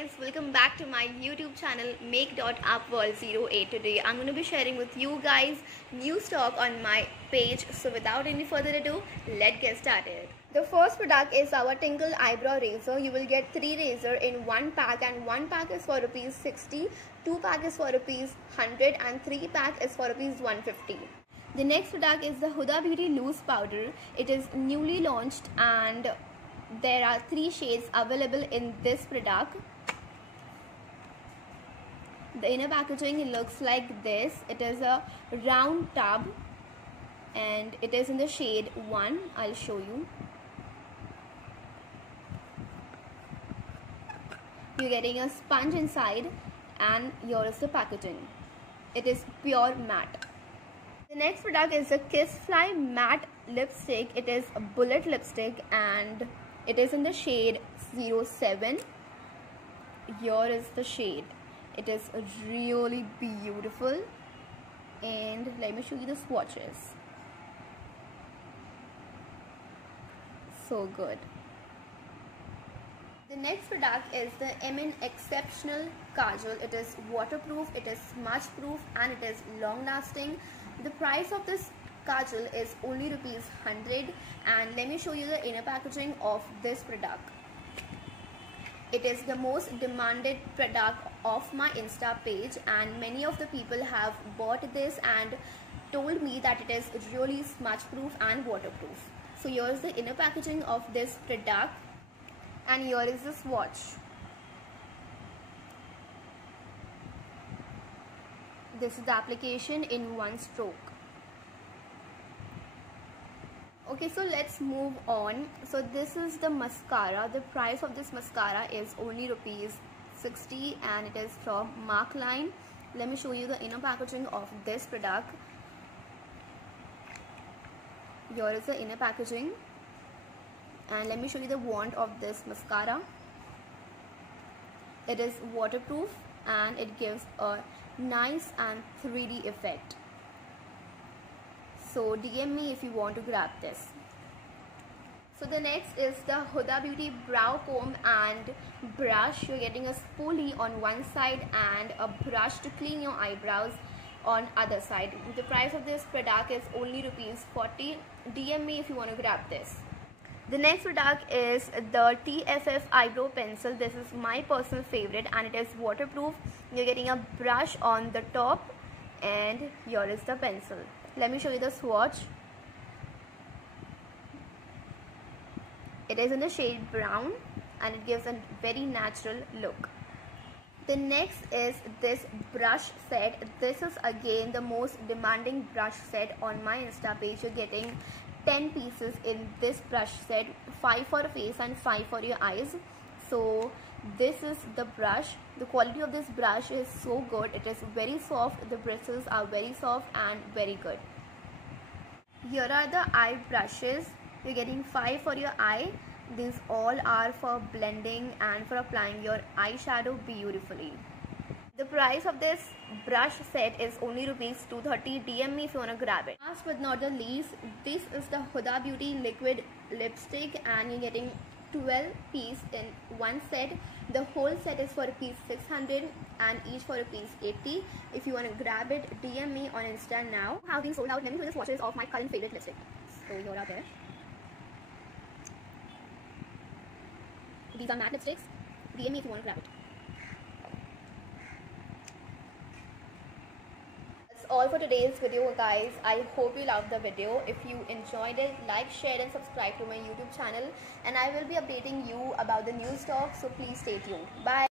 guys, welcome back to my YouTube channel make.appworld08. Today I'm going to be sharing with you guys new stock on my page. So without any further ado, let's get started. The first product is our Tinkle eyebrow razor. You will get 3 razor in one pack, and one pack is for rupees 60, 2 pack is for rupees 100 and 3 pack is for rupees 150. The next product is the Huda Beauty loose powder. It is newly launched and there are 3 shades available in this product. The inner packaging looks like this. It is a round tub and it is in the shade 1. I'll show you. You're getting a sponge inside and here is the packaging. It is pure matte. The next product is the Kiss Fly matte lipstick. It is a bullet lipstick and it is in the shade 07. Here is the shade. It is really beautiful, and let me show you the swatches. So good. The next product is the Emin Exceptional Kajal. It is waterproof, it is smudge proof and it is long lasting. The price of this kajal is only rupees 100, and let me show you the inner packaging of this product. It is the most demanded product of my Insta page, and many of the people have bought this and told me that it is really smudge proof and waterproof. So here is the inner packaging of this product and here is the swatch. This is the application in one stroke. Okay, so let's move on. So this is the mascara. The price of this mascara is only rupees 60 and it is from Mark Line. Let me show you the inner packaging of this product. Here is the inner packaging and let me show you the wand of this mascara. It is waterproof and it gives a nice and 3D effect. So DM me if you want to grab this. So the next is the Huda Beauty brow comb and brush. You're getting a spoolie on one side and a brush to clean your eyebrows on other side. The price of this product is only rupees 40. DM me if you want to grab this. The next product is the TFF eyebrow pencil. This is my personal favorite and it is waterproof. You're getting a brush on the top and here is the pencil. Let me show you the swatch. It is in the shade brown and it gives a very natural look. The next is this brush set. This is again the most demanding brush set on my Insta page. You're getting 10 pieces in this brush set, 5 for face and 5 for your eyes. So this is the brush. The quality of this brush is so good. It is very soft. The bristles are very soft and very good. Here are the eye brushes. You're getting 5 for your eye. These all are for blending and for applying your eyeshadow beautifully. The price of this brush set is only rupees 230. DM me if you want to grab it. Last but not the least, this is the Huda Beauty liquid lipstick and you're getting 12 pieces in one set. The whole set is for rupees 600 and each for rupees 80. If you want to grab it, DM me on Insta now. Have been sold out. Let me show you the swatches of my current favorite lipstick. So here are there. These are matte lipsticks. DM me if you want to grab it. All for today's video, guys. I hope you loved the video. If you enjoyed it, like, share and subscribe to my YouTube channel, and I will be updating you about the new stock, so please stay tuned. Bye.